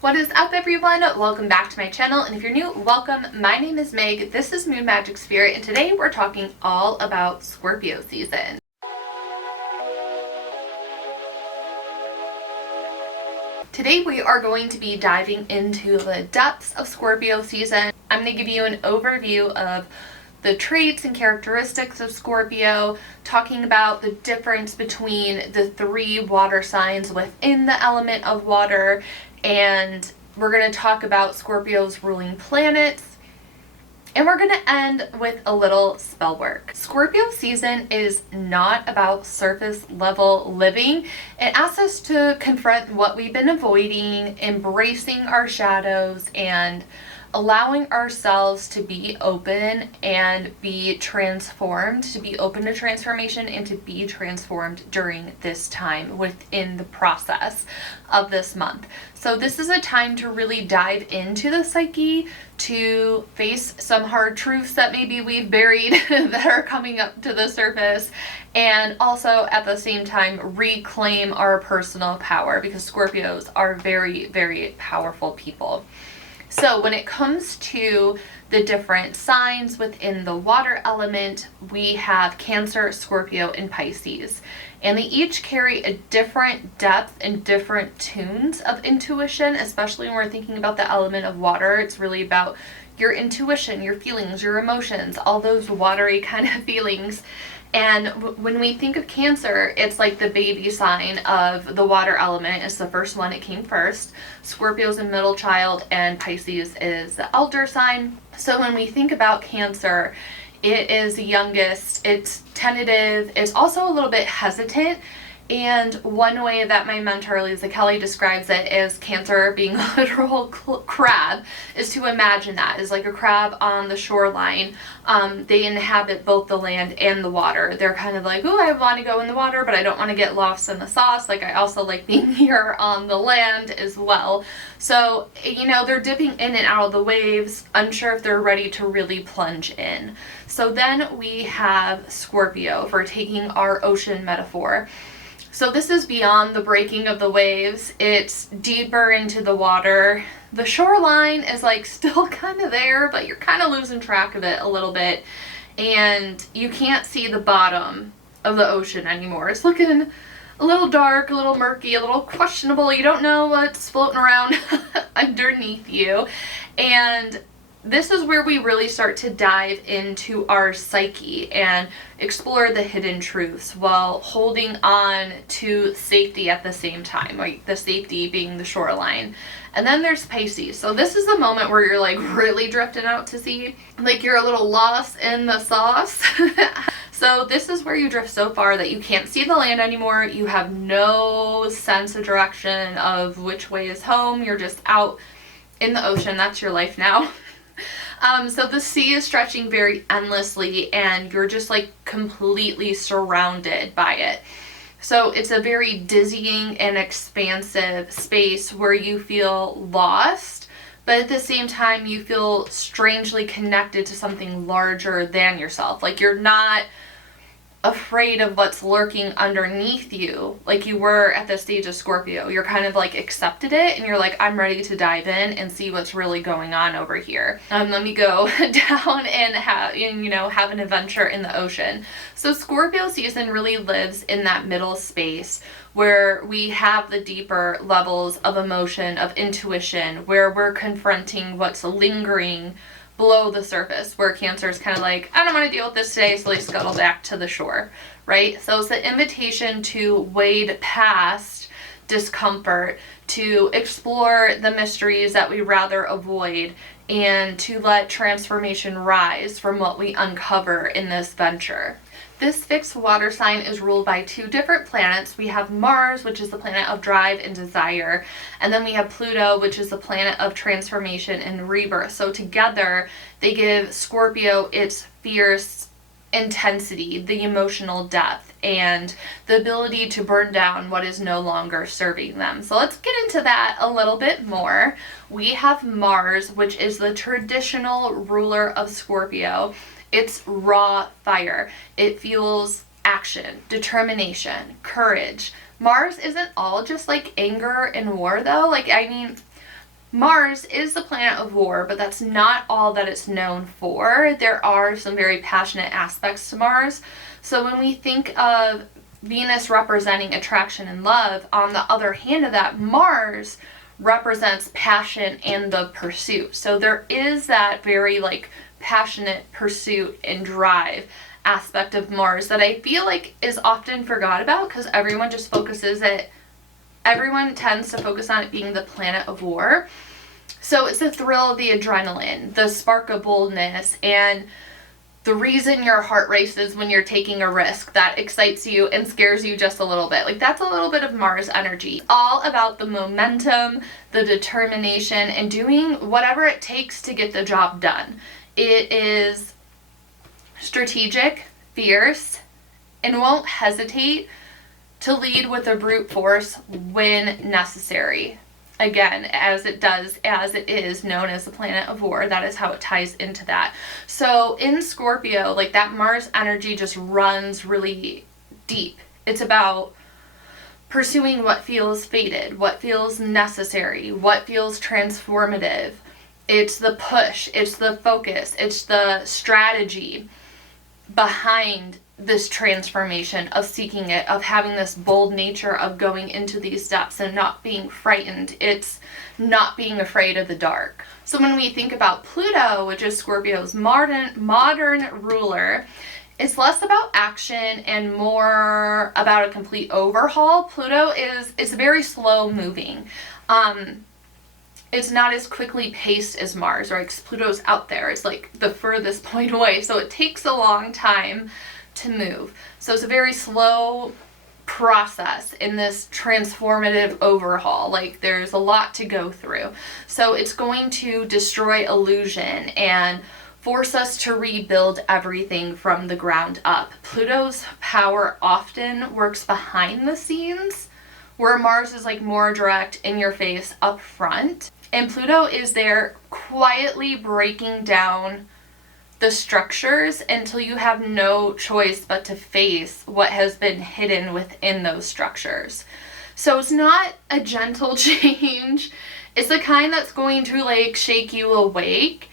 What is up, everyone? Welcome back to my channel, and if you're new, welcome. My name is Meg, this is Moon Magic Spirit, and today we're talking all about Scorpio season. Today we are going to be diving into the depths of Scorpio season. I'm going to give you an overview of the traits and characteristics of Scorpio, talking about the difference between the three water signs within the element of water, and we're going to talk about Scorpio's ruling planets, and we're going to end with a little spell work. Scorpio season is not about surface level living. It asks us to confront what we've been avoiding, embracing our shadows, and allowing ourselves to be open and be transformed, to be open to transformation and to be transformed during this time within the process of this month. So this is a time to really dive into the psyche, to face some hard truths that maybe we've buried that are coming up to the surface, and also at the same time reclaim our personal power, because Scorpios are very, very powerful people. So when it comes to the different signs within the water element, we have Cancer, Scorpio, and Pisces. And they each carry a different depth and different tunes of intuition, especially when we're thinking about the element of water. It's really about your intuition, your feelings, your emotions, all those watery kind of feelings. And when we think of Cancer, it's like the baby sign of the water element. It's the first one, it came first. Scorpio's a middle child, and Pisces is the elder sign. So when we think about Cancer, it is the youngest, it's tentative, it's also a little bit hesitant. And one way that my mentor, Lisa Kelly, describes it is Cancer being a literal crab, is to imagine that is like a crab on the shoreline. They inhabit both the land and the water. They're kind of like, oh, I want to go in the water, but I don't want to get lost in the sauce. Like, I also like being here on the land as well. So, you know, they're dipping in and out of the waves, unsure if they're ready to really plunge in. So then we have Scorpio, for taking our ocean metaphor. So this is beyond the breaking of the waves. It's deeper into the water. The shoreline is like still kind of there, but you're kind of losing track of it a little bit. And you can't see the bottom of the ocean anymore. It's looking a little dark, a little murky, a little questionable. You don't know what's floating around underneath you. And this is where we really start to dive into our psyche and explore the hidden truths while holding on to safety at the same time, like the safety being the shoreline. And then there's Pisces. So this is the moment where you're like really drifting out to sea, like you're a little lost in the sauce. So this is where you drift so far that you can't see the land anymore. You have no sense of direction of which way is home. You're just out in the ocean. That's your life now. So the sea is stretching very endlessly, and you're just like completely surrounded by it. So it's a very dizzying and expansive space where you feel lost, but at the same time you feel strangely connected to something larger than yourself. Like, you're not afraid of what's lurking underneath you like you were at the stage of Scorpio. You're kind of like accepted it, and you're like, I'm ready to dive in and see what's really going on over here. Let me go down and have an adventure in the ocean. So Scorpio season really lives in that middle space where we have the deeper levels of emotion, of intuition, where we're confronting what's lingering below the surface, where Cancer is kind of like, I don't want to deal with this today, so they scuttle back to the shore, right? So it's the invitation to wade past discomfort, to explore the mysteries that we rather avoid, and to let transformation rise from what we uncover in this venture. This fixed water sign is ruled by two different planets. We have Mars, which is the planet of drive and desire, and then we have Pluto, which is the planet of transformation and rebirth. So together, they give Scorpio its fierce intensity, the emotional depth, and the ability to burn down what is no longer serving them. So let's get into that a little bit more. We have Mars, which is the traditional ruler of Scorpio. It's raw fire. It fuels action, determination, courage. Mars isn't all just like anger and war though. Like, I mean, Mars is the planet of war, but that's not all that it's known for. There are some very passionate aspects to Mars. So when we think of Venus representing attraction and love, on the other hand of that, Mars represents passion and the pursuit. So there is that very like passionate pursuit and drive aspect of Mars that I feel like is often forgot about, because everyone tends to focus on it being the planet of war. So it's the thrill, the adrenaline, the spark of boldness, and the reason your heart races when you're taking a risk that excites you and scares you just a little bit. Like, that's a little bit of Mars energy. All about the momentum, the determination, and doing whatever it takes to get the job done. It is strategic, fierce, and won't hesitate to lead with a brute force when necessary. Again, as it is known as the planet of war, that is how it ties into that. So in Scorpio, like, that Mars energy just runs really deep. It's about pursuing what feels fated, what feels necessary, what feels transformative. It's the push, it's the focus, it's the strategy behind this transformation, of seeking it, of having this bold nature, of going into these depths and not being frightened. It's not being afraid of the dark. So when we think about Pluto, which is Scorpio's modern ruler, it's less about action and more about a complete overhaul. Pluto is very slow moving. It's not as quickly paced as Mars, right? Because Pluto's out there. It's like the furthest point away. So it takes a long time to move. So it's a very slow process in this transformative overhaul. Like, there's a lot to go through. So it's going to destroy illusion and force us to rebuild everything from the ground up. Pluto's power often works behind the scenes, where Mars is like more direct, in your face, up front. And Pluto is there quietly breaking down the structures until you have no choice but to face what has been hidden within those structures. So it's not a gentle change. It's the kind that's going to like shake you awake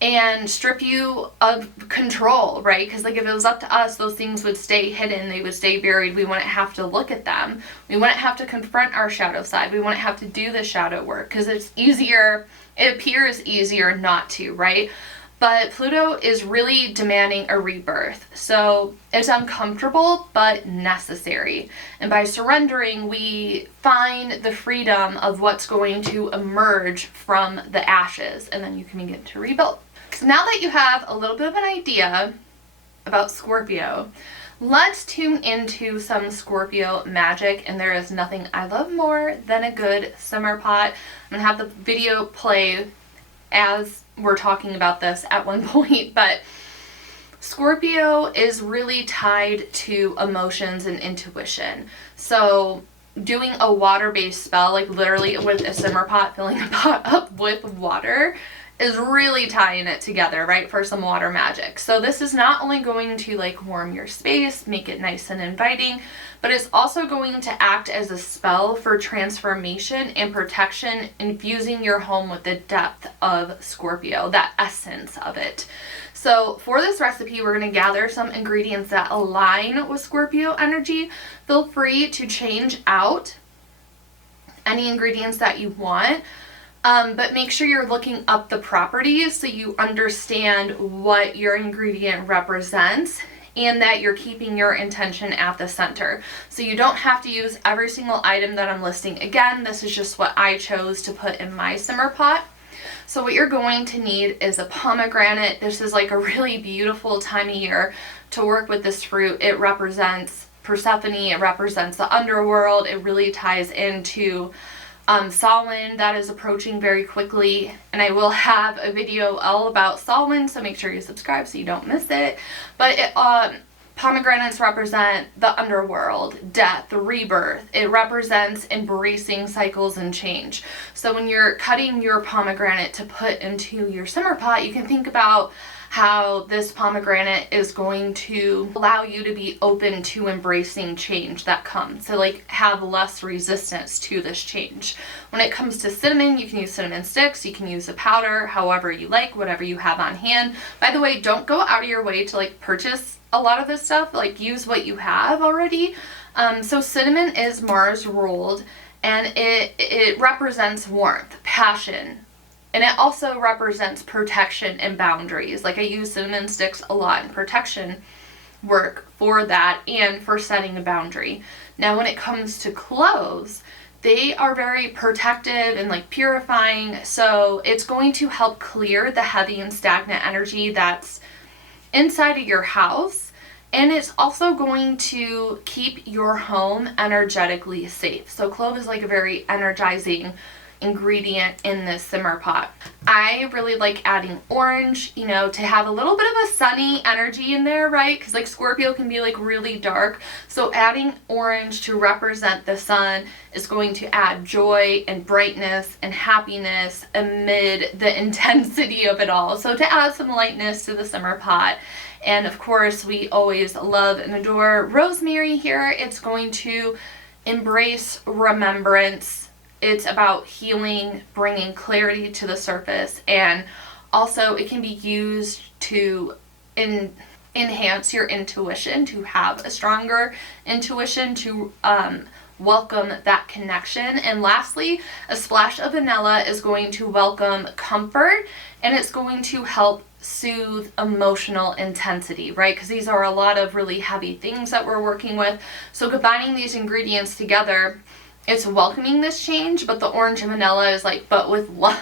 and strip you of control, right? Because like, if it was up to us, those things would stay hidden, they would stay buried. We wouldn't have to look at them. We wouldn't have to confront our shadow side. We wouldn't have to do the shadow work, because it's easier, it appears easier not to, right? But Pluto is really demanding a rebirth. So it's uncomfortable, but necessary. And by surrendering, we find the freedom of what's going to emerge from the ashes, and then you can begin to rebuild. So now that you have a little bit of an idea about Scorpio, let's tune into some Scorpio magic. And there is nothing I love more than a good simmer pot. I'm gonna have the video play as we're talking about this at one point, but Scorpio is really tied to emotions and intuition. So doing a water-based spell, like literally with a simmer pot, filling the pot up with water, is really tying it together, right, for some water magic. So this is not only going to like warm your space, make it nice and inviting, but it's also going to act as a spell for transformation and protection, infusing your home with the depth of Scorpio, that essence of it. So for this recipe, we're going to gather some ingredients that align with Scorpio energy. Feel free to change out any ingredients that you want. But make sure you're looking up the properties so you understand what your ingredient represents, and that you're keeping your intention at the center. So you don't have to use every single item that I'm listing. Again, this is just what I chose to put in my simmer pot. So what you're going to need is a pomegranate. This is like a really beautiful time of year to work with this fruit. It represents Persephone, it represents the underworld. It really ties into Samhain that is approaching very quickly, and I will have a video all about Samhain, so make sure you subscribe so you don't miss it. But pomegranates represent the underworld, death, rebirth. It represents embracing cycles and change. So when you're cutting your pomegranate to put into your simmer pot, you can think about how this pomegranate is going to allow you to be open to embracing change that comes, to like have less resistance to this change. When it comes to cinnamon, you can use cinnamon sticks, you can use a powder, however you like, whatever you have on hand. By the way, don't go out of your way to like purchase a lot of this stuff, like use what you have already. So cinnamon is Mars ruled, and it represents warmth, passion, and it also represents protection and boundaries. Like I use cinnamon sticks a lot in protection work for that and for setting a boundary. Now when it comes to cloves, they are very protective and like purifying, so it's going to help clear the heavy and stagnant energy that's inside of your house, and it's also going to keep your home energetically safe. So clove is like a very energizing ingredient in this simmer pot. I really like adding orange, you know, to have a little bit of a sunny energy in there, right? Because like Scorpio can be like really dark. So adding orange to represent the sun is going to add joy and brightness and happiness amid the intensity of it all. So to add some lightness to the simmer pot. And of course, we always love and adore rosemary here. It's going to embrace remembrance. It's about healing, bringing clarity to the surface, and also it can be used to enhance your intuition, to have a stronger intuition, to welcome that connection. And lastly, a splash of vanilla is going to welcome comfort, and it's going to help soothe emotional intensity, right? Because these are a lot of really heavy things that we're working with. So combining these ingredients together, it's welcoming this change, but the orange and vanilla is like, but with love,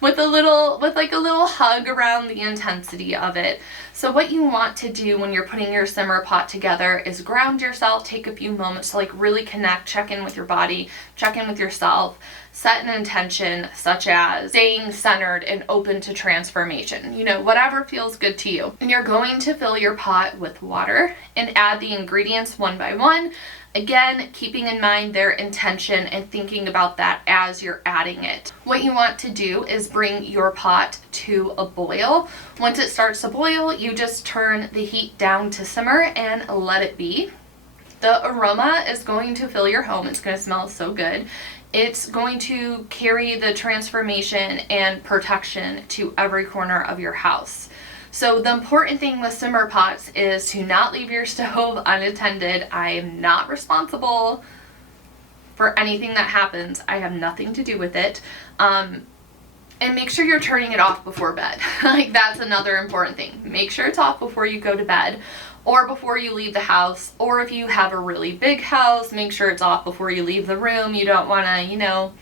with like a little hug around the intensity of it. So what you want to do when you're putting your simmer pot together is ground yourself, take a few moments to like really connect, check in with your body, check in with yourself, set an intention such as staying centered and open to transformation, you know, whatever feels good to you. And you're going to fill your pot with water and add the ingredients one by one. Again, keeping in mind their intention and thinking about that as you're adding it. What you want to do is bring your pot to a boil. Once it starts to boil, you just turn the heat down to simmer and let it be. The aroma is going to fill your home. It's going to smell so good. It's going to carry the transformation and protection to every corner of your house. So the important thing with simmer pots is to not leave your stove unattended. I am not responsible for anything that happens. I have nothing to do with it. And make sure you're turning it off before bed. Like that's another important thing. Make sure it's off before you go to bed or before you leave the house. Or if you have a really big house, make sure it's off before you leave the room. You don't want to, you know,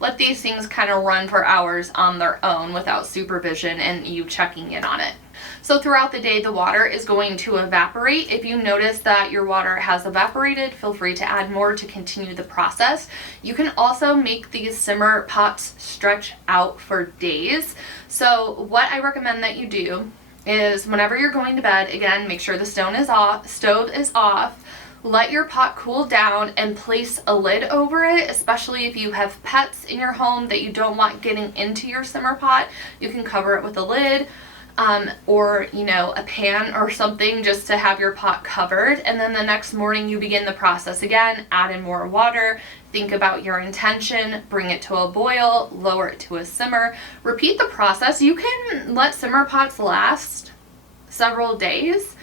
let these things kind of run for hours on their own without supervision and you checking in on it. So throughout the day, the water is going to evaporate. If you notice that your water has evaporated, feel free to add more to continue the process. You can also make these simmer pots stretch out for days. So what I recommend that you do is whenever you're going to bed, again, make sure the stove is off. Let your pot cool down and place a lid over it, especially if you have pets in your home that you don't want getting into your simmer pot. You can cover it with a lid or, you know, a pan or something just to have your pot covered. And then the next morning you begin the process again, add in more water, think about your intention, bring it to a boil, lower it to a simmer. Repeat the process. You can let simmer pots last several days,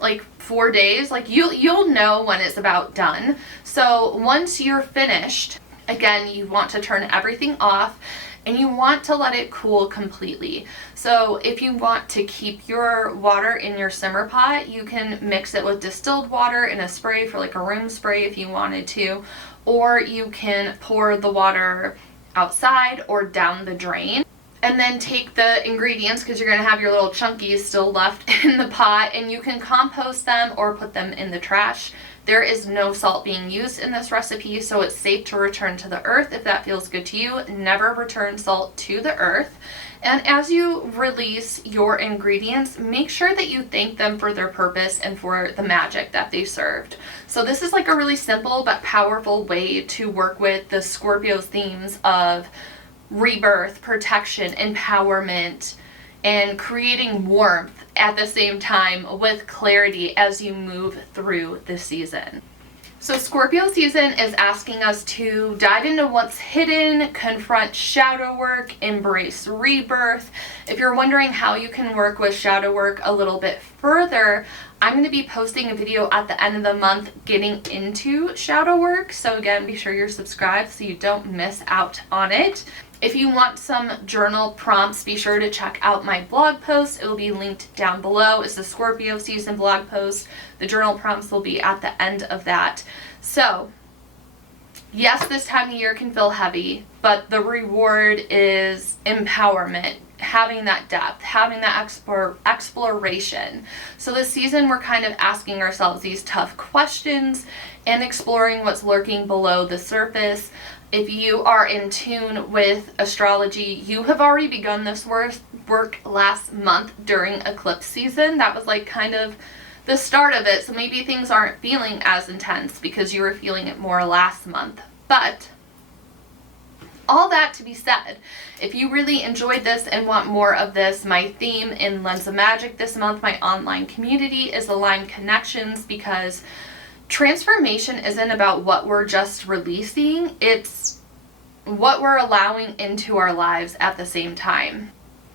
like 4 days. Like you'll know when it's about done. So once you're finished, again, you want to turn everything off and you want to let it cool completely. So if you want to keep your water in your simmer pot, you can mix it with distilled water in a spray for like a room spray if you wanted to, or you can pour the water outside or down the drain. And then take the ingredients, because you're going to have your little chunkies still left in the pot, and you can compost them or put them in the trash. There is no salt being used in this recipe, so it's safe to return to the earth if that feels good to you. Never return salt to the earth. And as you release your ingredients, make sure that you thank them for their purpose and for the magic that they served. So this is like a really simple but powerful way to work with the Scorpio's themes of rebirth, protection, empowerment, and creating warmth at the same time with clarity as you move through the season. So Scorpio season is asking us to dive into what's hidden, confront shadow work, embrace rebirth. If you're wondering how you can work with shadow work a little bit further, I'm going to be posting a video at the end of the month getting into shadow work. So again, be sure you're subscribed so you don't miss out on it. If you want some journal prompts, be sure to check out my blog post. It will be linked down below. It's the Scorpio season blog post. The journal prompts will be at the end of that. So, yes, this time of year can feel heavy, but the reward is empowerment, having that depth, having that exploration. So this season, we're kind of asking ourselves these tough questions and exploring what's lurking below the surface. If you are in tune with astrology, you have already begun this work last month during eclipse season. That was like kind of the start of it. So maybe things aren't feeling as intense because you were feeling it more last month. But all that to be said, if you really enjoyed this and want more of this, my theme in Lens of Magic this month, my online community, is Aligned Connections, because transformation isn't about what we're just releasing, it's what we're allowing into our lives at the same time.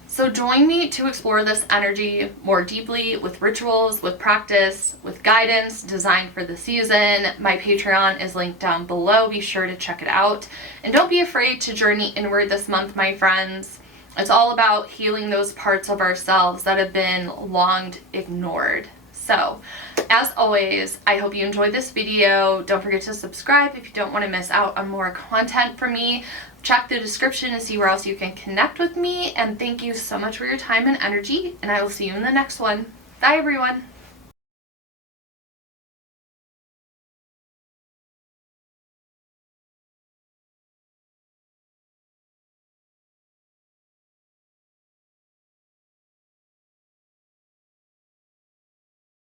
So join me to explore this energy more deeply with rituals, with practice, with guidance designed for the season. My Patreon is linked down below. Be sure to check it out. And don't be afraid to journey inward this month, my friends. It's all about healing those parts of ourselves that have been long ignored. So, as always, I hope you enjoyed this video. Don't forget to subscribe if you don't want to miss out on more content from me. Check the description to see where else you can connect with me. And thank you so much for your time and energy. And I will see you in the next one. Bye, everyone.